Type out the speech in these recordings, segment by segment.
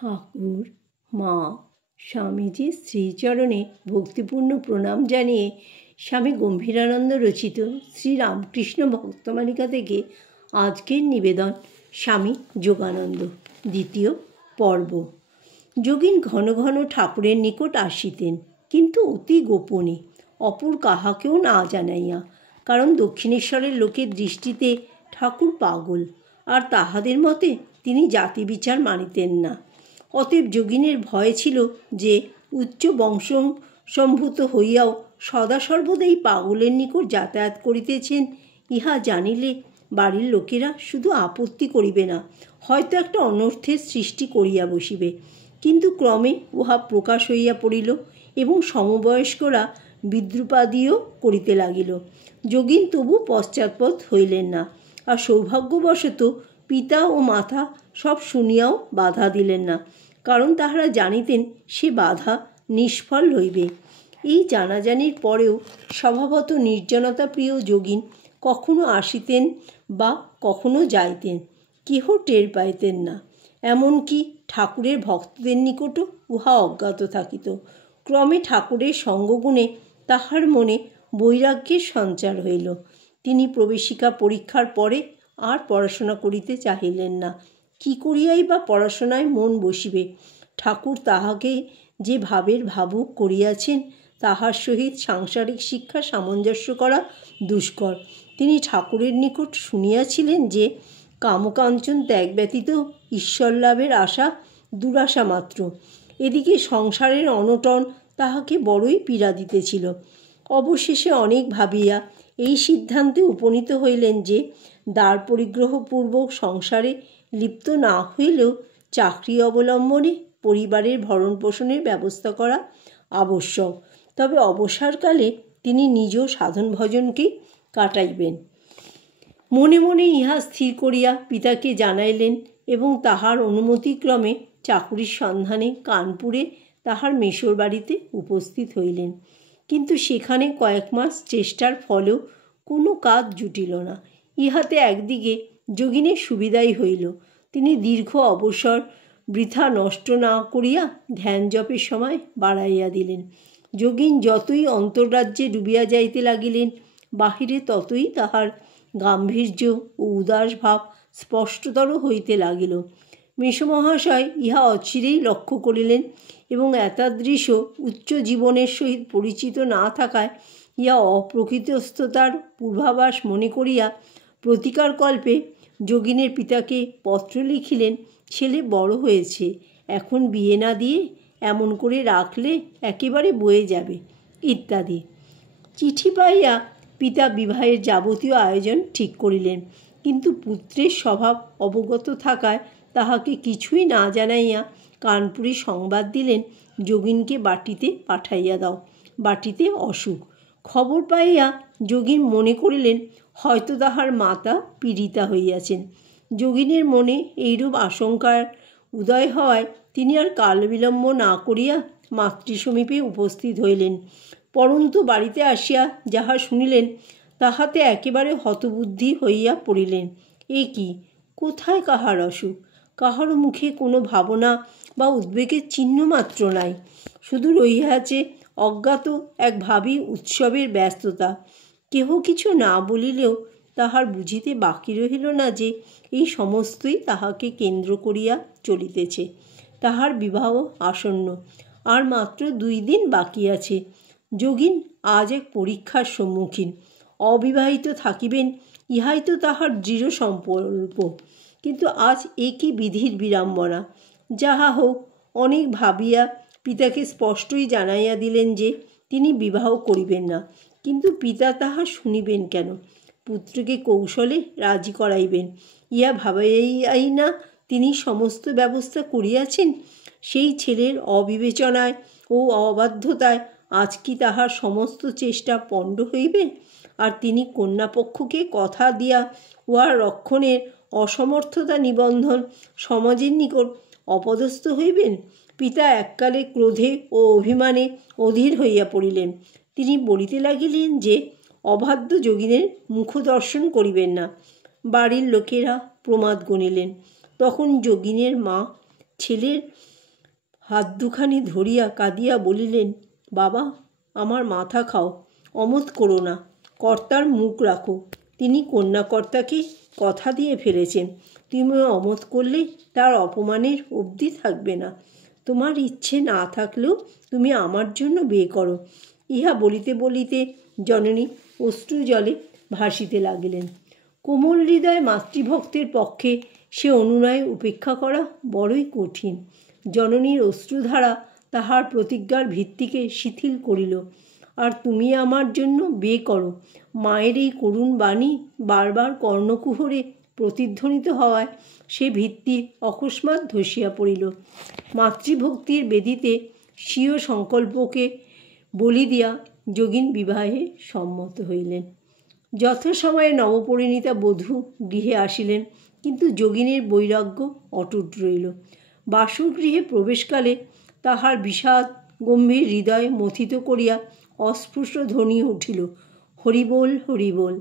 ঠাকুর, মা, স্বামীজির শ্রীচরণে ভক্তিপূর্ণ প্রণাম জানিয়ে স্বামী গম্ভীরানন্দ রচিত শ্রীরামকৃষ্ণ ভক্তমালিকা থেকে আজকের নিবেদন স্বামী যোগানন্দ, দ্বিতীয় পর্ব। যোগীন ঘন ঘন ঠাকুরের নিকট আসিতেন, কিন্তু অতি গোপনে, অপর কাহাকেও না জানাইয়া। কারণ দক্ষিণেশ্বরের লোকের দৃষ্টিতে ঠাকুর পাগল, আর তাহাদের মতে তিনি জাতি বিচার মানিতেন না। অতএব যোগিনের ভয় ছিল যে উচ্চ বংশসম্ভূত হইয়াও সদা সর্বদাই পাগলের নিকট যাতায়াত করিতেছেন, ইহা জানিলে বাড়ির লোকেরা শুধু আপত্তি করিবে না, হয়তো একটা অনর্থের সৃষ্টি করিয়া বসিবে। কিন্তু ক্রমে উহা প্রকাশ হইয়া পড়িল এবং সমবয়স্করা বিদ্রুপাদিও করিতে লাগিল। যোগিন তবু পশ্চাৎপদ হইলেন না, আর সৌভাগ্যবশত পিতা ও মাতা সব শুনিয়াও বাধা দিলেন না, কারণ তাহারা জানিতেন সে বাধা নিষ্ফল হইবে। এই জানাজানির পরেও স্বভাবত নির্জনতাপ্রিয় যোগিন কখনো আসিতেন বা কখনো যাইতেন, কেহ টের পাইতেন না। এমনকি ঠাকুরের ভক্তদের নিকটও উহা অজ্ঞাত থাকিত। ক্রমে ঠাকুরের সঙ্গগুণে তাহার মনে বৈরাগ্যের সঞ্চার হইল। তিনি প্রবেশিকা পরীক্ষার পরে আর পড়াশোনা করিতে চাহিলেন না। কি করিয়াই বা পড়াশোনায় মন বসিবে? ঠাকুর তাহাকে যে ভাবের ভাবুক করিয়াছেন, তাহার সহিত সাংসারিক শিক্ষা সামঞ্জস্য করা দুষ্কর। তিনি ঠাকুরের নিকট শুনিয়াছিলেন যে কামকাঞ্চন ত্যাগ ব্যতীত ঈশ্বর লাভের আশা দুরাশা মাত্র। এদিকে সংসারের অনটন তাহাকে বড়ই পীড়া দিতেছিল। অবশেষে অনেক ভাবিয়া এই সিদ্ধান্তে উপনীত হইলেন যে দ্বার পরিগ্রহপূর্বক সংসারে লিপ্ত না হইলেও চাকরি অবলম্বনে পরিবারের ভরণ পোষণের ব্যবস্থা করা আবশ্যক। তবে অবসরকালে তিনি নিজ সাধন ভজনকেই কাটাইবেন। মনে মনে ইহা স্থির করিয়া পিতাকে জানাইলেন এবং তাহার অনুমতিক্রমে চাকুরির সন্ধানে কানপুরে তাহার মেশোর বাড়িতে উপস্থিত হইলেন। কিন্তু সেখানে কয়েক মাস চেষ্টার ফলেও কোনো কাজ জুটিল না। ইহাতে একদিকে যোগিনের সুবিধাই হইল। তিনি দীর্ঘ অবসর বৃথা নষ্ট না করিয়া ধ্যান জপের সময় বাড়াইয়া দিলেন। যোগিন যতই অন্তর্রাজ্যে ডুবিয়া যাইতে লাগিলেন, বাহিরে ততই তাহার গাম্ভীর্য ও উদাস ভাব স্পষ্টতর হইতে লাগিল। মেষমহাশয় ইহা অচিরেই লক্ষ্য করিলেন এবং এতাদৃশ উচ্চ জীবনের সহিত পরিচিত না থাকায় ইহা অপ্রকৃতস্থতার পূর্বাভাস মনে করিয়া প্রতিকারকল্পে যোগিনের পিতাকে পত্র লিখিলেন, ছেলে বড় হয়েছে, এখন বিয়ে না দিয়ে এমন করে রাখলে একেবারে বয়ে যাবে, ইত্যাদি। চিঠি পাইয়া পিতা বিবাহের যাবতীয় আয়োজন ঠিক করিলেন, কিন্তু পুত্রের স্বভাব অবগত থাকায় তাহাকে কিছুই না জানাইয়া কানপুরে সংবাদ দিলেন, যোগিনকে বাটিতে পাঠাইয়া দাও, বাটিতে অসুখ। খবর পাইয়া যোগিন মনে করিলেন হয়তো তাহার মাতা পীড়িতা হইয়াছেন। যোগিনের মনে এইরূপ আশঙ্কার উদয় হওয়ায় তিনি আর কালবিলম্ব না করিয়া মাতৃসমীপে উপস্থিত হইলেন। পরন্তু বাড়িতে আসিয়া যাহা শুনিলেন তাহাতে একেবারে হতবুদ্ধি হইয়া পড়িলেন। এ কি, কোথায় কাহার অসুখ? কাহারও মুখে কোনো ভাবনা বা উদ্বেগের চিহ্ন মাত্র নাই। শুধু রহিয়াছে অজ্ঞাত এক ভাবী উৎসবের ব্যস্ততা। কেহ কিছু না বলিলেও তাহার বুঝিতে বাকি রহিল না যে এই সমস্তই তাহাকে কেন্দ্র করিয়া চলিতেছে। তাহার বিবাহ আসন্ন, আর মাত্র 2 দিন বাকি আছে। যোগিন আজ এক পরীক্ষার সম্মুখীন। অবিবাহিত থাকিবেন ইহাই তো তাহার দৃঢ় সংকল্প, কিন্তু আজ এ কি বিধির বিড়ম্বনা। যাহা হোক, অনেক ভাবিয়া পিতাকে স্পষ্টই জানাইয়া দিলেন যে তিনি বিবাহ করিবেন না। কিন্তু পিতা তাহা শুনিবেন কেন? পুত্রকে কৌশলে রাজি করাইবেন, ইয়া ভাবাইয়াই না তিনি সমস্ত ব্যবস্থা করিয়াছেন। সেই ছেলের অবিবেচনায় ও অবাধ্যতায় আজ কি তাহার সমস্ত চেষ্টা পণ্ড হইবে? আর তিনি কন্যাপক্ষকে কথা দিয়া উহার রক্ষণের অসমর্থতা নিবন্ধন সমাজের নিকট অপদস্থ হইবেন। পিতা এককালে ক্রোধে ও অভিমানে অধীর হইয়া পড়িলেন। তিনি বলিতে লাগিলেন যে অবাধ্য যোগিনের মুখদর্শন করিবেন না। বাড়ির লোকেরা প্রমাদ গণিলেন। তখন যোগিনের মা ছেলের হাত দুখানি ধরিয়া কাঁদিয়া বলিলেন, বাবা, আমার মাথা খাও, অমত করো না, কর্তার মুখ রাখো। তিনি কন্যাকর্তাকে কথা দিয়ে ফেলেছেন, তুমি অমত করলে তার অপমানের অবধি থাকবে না। তোমার ইচ্ছে না থাকলেও তুমি আমার জন্য বিয়ে করো। ইহা বলিতে বলিতে জননী অশ্রু জলে ভাসিতে লাগিলেন। কোমল হৃদয় মাতৃভক্তের পক্ষে সে অনুনয় উপেক্ষা করা বড়ই কঠিন। জননীর অশ্রুধারা তাহার প্রতিজ্ঞার ভিত্তিকে শিথিল করিল। আর তুমি আমার জন্য বিয়ে করো, মায়ের এই করুণ বাণী বারবার কর্ণকুহরে প্রতিধ্বনিত হওয়ায় সে ভিত্তি অকস্মাৎ ধসিয়া পড়িল। মাতৃভক্তির বেদিতে স্বীয় সংকল্পকে বলি দিয়া যোগিন বিবাহে সম্মত হইলেন। যথাসময়ে নবপরিণীতা বধূ গৃহে আসিলেন, কিন্তু যোগিনীর বৈরাগ্য অটুট রইল। বাসগৃহে প্রবেশকালে তাহার বিষাদ গম্ভীর হৃদয় মথিত করিয়া অস্পৃশ্য ধ্বনি উঠিল, হরিবোল হরিবোল।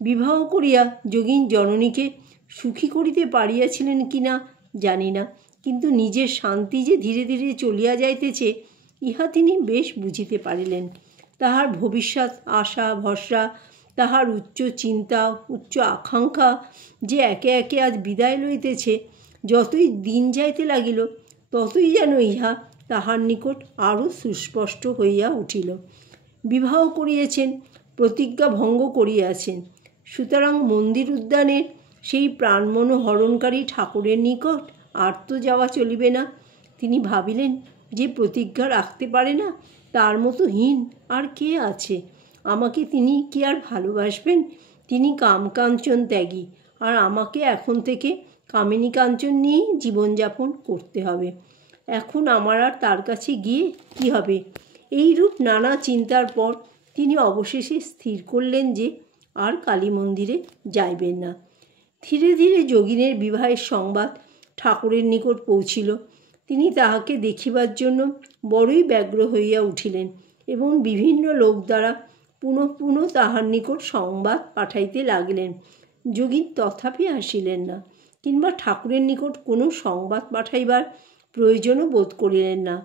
বিবাহ করিয়া যোগিন জননীকে সুখী করিতে পারিয়াছিলেন কিনা জানি না, কিন্তু নিজের শান্তি যে ধীরে ধীরে চলিয়া যাইতেছে ইহা তিনি বেশ বুঝিতে পারিলেন। তাহার ভবিষ্যৎ আশা ভরসা, তাহার উচ্চ চিন্তা উচ্চ আকাঙ্ক্ষা যে একে একে আজ বিদায় লইতেছে, যতই দিন যাইতে লাগিল ততই যেন ইহা তাহার নিকট আরও সুস্পষ্ট হইয়া উঠিল। বিবাহ করিয়াছেন, প্রতিজ্ঞা ভঙ্গ করিয়াছেন, সুতরাং মন্দির উদ্যানের সেই প্রাণমনোহরণকারী ঠাকুরের নিকট আর তো যাওয়া চলিবে না। তিনি ভাবিলেন, যে প্রতিজ্ঞা রাখতে পারে না তার মতো হীন আর কে আছে। আমাকে তিনি কি আর ভালোবাসবেন? তিনি কামকাঞ্চন ত্যাগী, আর আমাকে এখন থেকে কামিনী কাঞ্চন নিয়েই জীবনযাপন করতে হবে। এখন আমার আর তার কাছে গিয়ে কি হবে? এইরূপ নানা চিন্তার পর তিনি অবশেষে স্থির করলেন যে আর কালী মন্দিরে যাইবেন না। ধীরে ধীরে যোগিনের বিবাহের সংবাদ ঠাকুরের নিকট পৌঁছিল। তিনি তাহাকে দেখিবার জন্য বড়ই ব্যগ্র হইয়া উঠিলেন এবং বিভিন্ন লোক দ্বারা পুনঃ পুনঃ তাহার নিকট সংবাদ পাঠাইতে লাগিলেন। যোগিন তথাপি আসিলেন না, কিংবা ঠাকুরের নিকট কোনো সংবাদ পাঠাইবার প্রয়োজনও বোধ করিলেন না।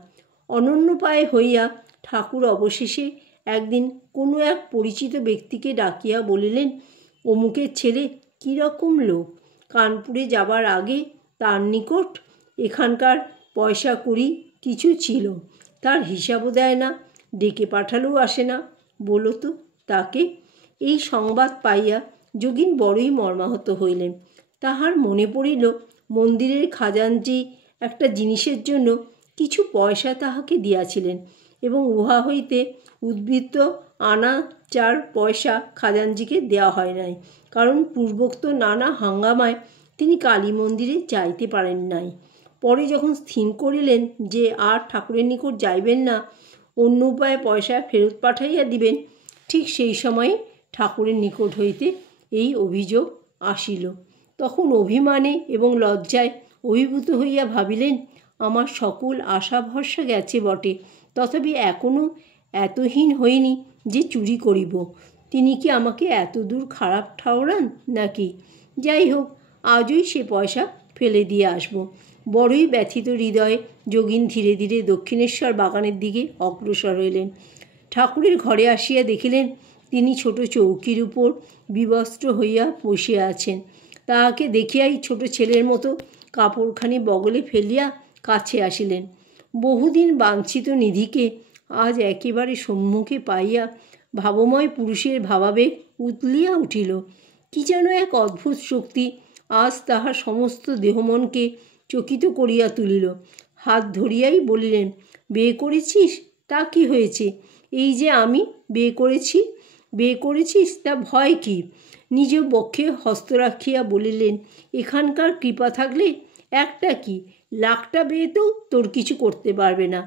অনন্যপায়ে হইয়া ঠাকুর অবশেষে একদিন কোনো এক পরিচিত ব্যক্তিকে ডাকিয়া বলিলেন, অমুকের ছেলে কীরকম লোক, কানপুরে যাবার আগে তার নিকট এখানকার পয়সা কড়ি কিছু ছিল, তার হিসাবও দেয় না, ডেকে পাঠালেও আসে না, বলো তো তাকে। এই সংবাদ পাইয়া যোগিন বড়ই মর্মাহত হইলেন। তাহার মনে পড়িল মন্দিরের খাজাঞ্চি একটা জিনিসের জন্য কিছু পয়সা তাহাকে দিয়াছিলেন এবং উহা হইতে উদ্বৃত্ত আনা 4 পয়সা খাজাঞ্চিকে দেওয়া হয় নাই, কারণ পূর্বোক্ত নানা হাঙ্গামায় তিনি কালী মন্দিরে যাইতে পারেন নাই। পরে যখন স্থির করিলেন যে আর ঠাকুরের নিকট যাইবেন না, অন্য উপায়ে পয়সা ফেরত পাঠাইয়া দিবেন, ঠিক সেই সময় ঠাকুরের নিকট হইতে এই অভিযোগ আসিল। তখন অভিমানে এবং লজ্জায় অভিভূত হইয়া ভাবিলেন, আমার সকল আশা ভরসা গেছে বটে, তথাপি এখনও এতহীন হইনি যে চুরি করিব। তিনি কি আমাকে এত দূর খারাপ ঠাওরান নাকি? যাই হোক, আজই সে পয়সা ফেলে দিয়ে আসব। বড়ই ব্যথিত হৃদয়ে যোগিন ধীরে ধীরে দক্ষিণেশ্বর বাগানের দিকে অগ্রসর হইলেন। ঠাকুরের ঘরে আসিয়া দেখিলেন তিনি ছোট চৌকির উপর বিবস্ত্র হইয়া বসিয়া আছেন। তাহাকে দেখিয়াই ছোট ছেলের মতো কাপড়খানি বগলে ফেলিয়া কাছে আসিলেন। বহুদিন বাঞ্ছিত নিধিকে আজ একেবারে সম্মুখে পাইয়া ভাবময় পুরুষের ভাবাবেগ উতলিয়া উঠিল। কি যেন এক অদ্ভুত শক্তি আজ তাহার সমস্ত দেহমনকে চকিত করিয়া তুলিল। হাত ধরিয়াই বলিলেন, বিয়ে করেছিস? তা কি হয়েছে? এই যে আমি বিয়ে করেছি। বিয়ে করেছিস তা ভয় কি? নিজ বক্ষে হস্ত রাখিয়া বলিলেন, এখানকার কৃপা থাকলে একটা কি লাখটা বিয়েতেও তোর কিছু করতে পারবে না।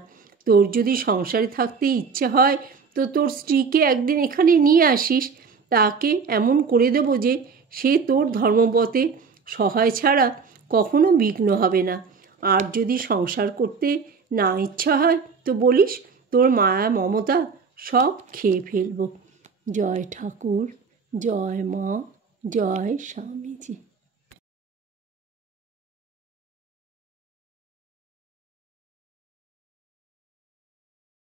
তোর যদি সংসারে থাকতে ইচ্ছে হয় তো তোর স্ত্রীকে একদিন এখানে নিয়ে আসিস, তাকে এমন করে দেব যে সে তোর ধর্মপথে সহায় ছাড়া কখনো বিঘ্ন হবে না। আর যদি সংসার করতে না ইচ্ছা হয় তো বলিস, তোর মায়া মমতা সব খেয়ে ফেলব। জয় ঠাকুর, জয় মা, জয় স্বামীজি।